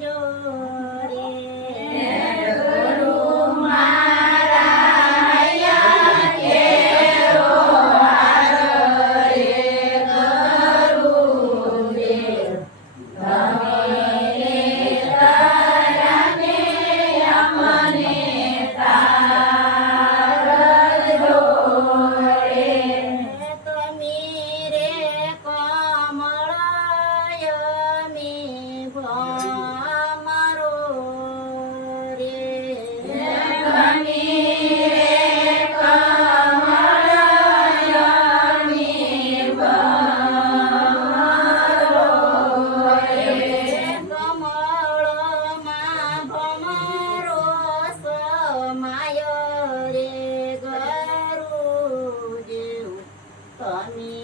yo. 和你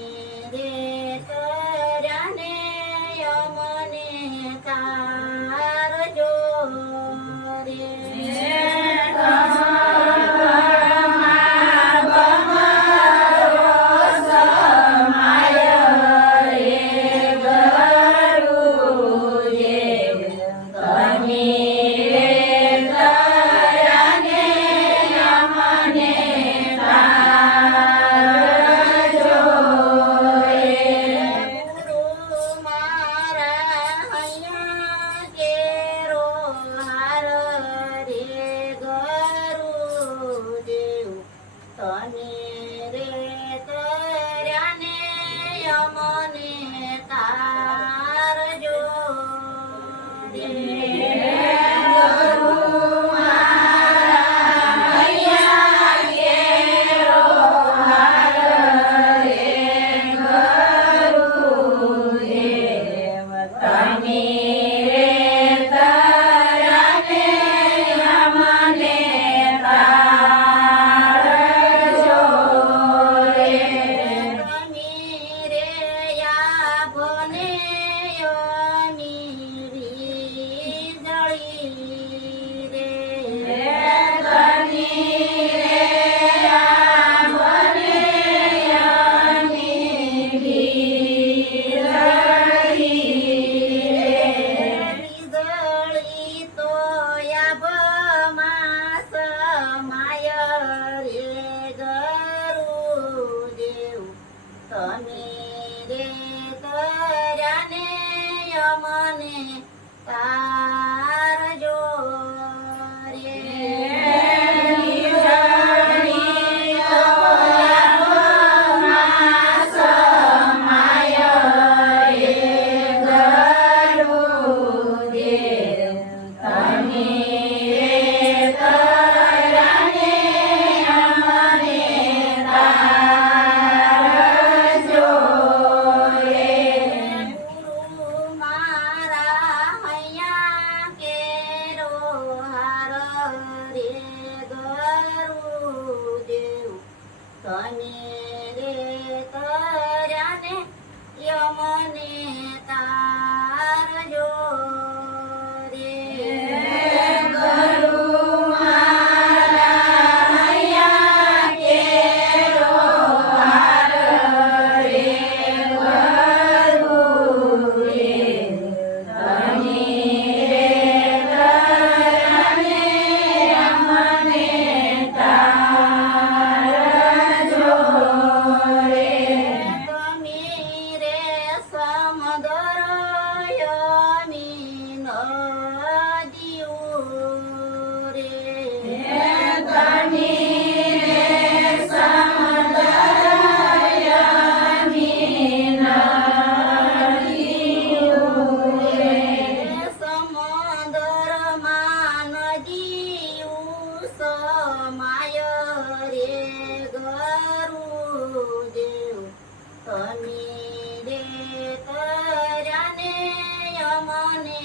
ગુરુદેવ તમે રે કર્યા ને યમને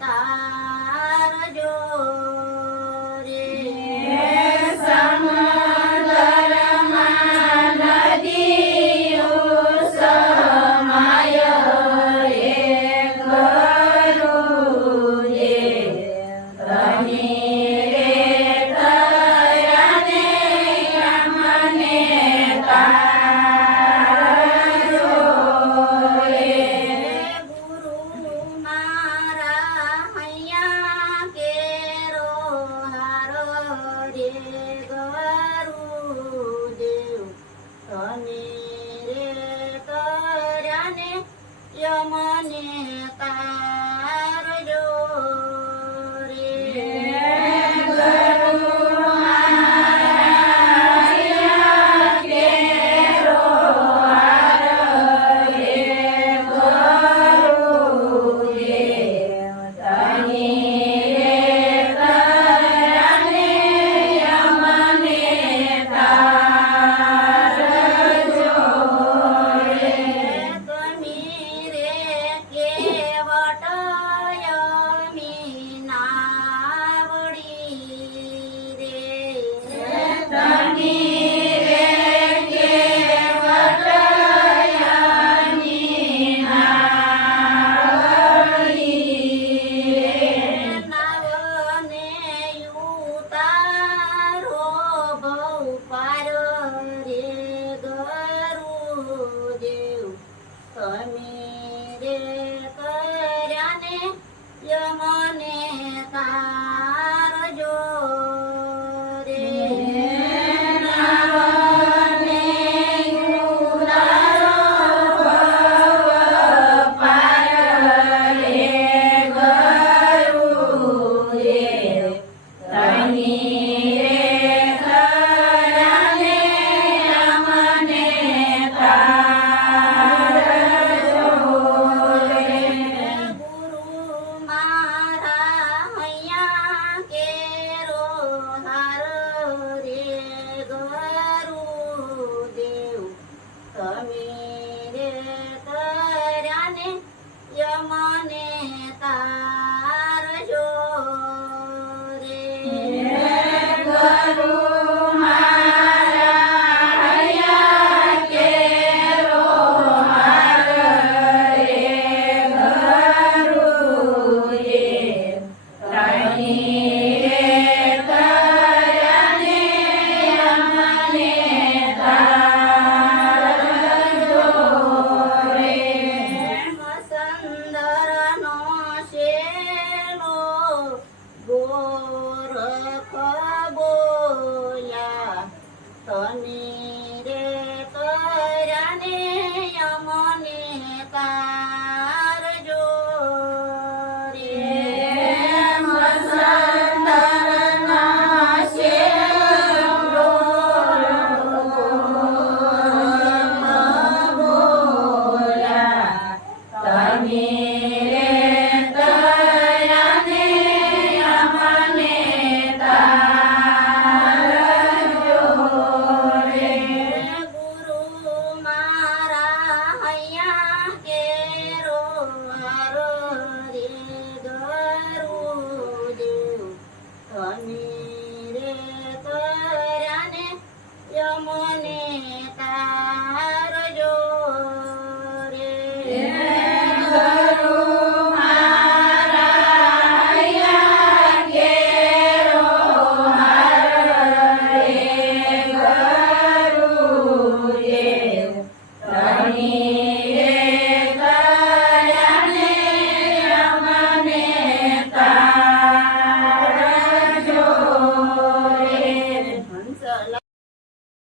તા મને તા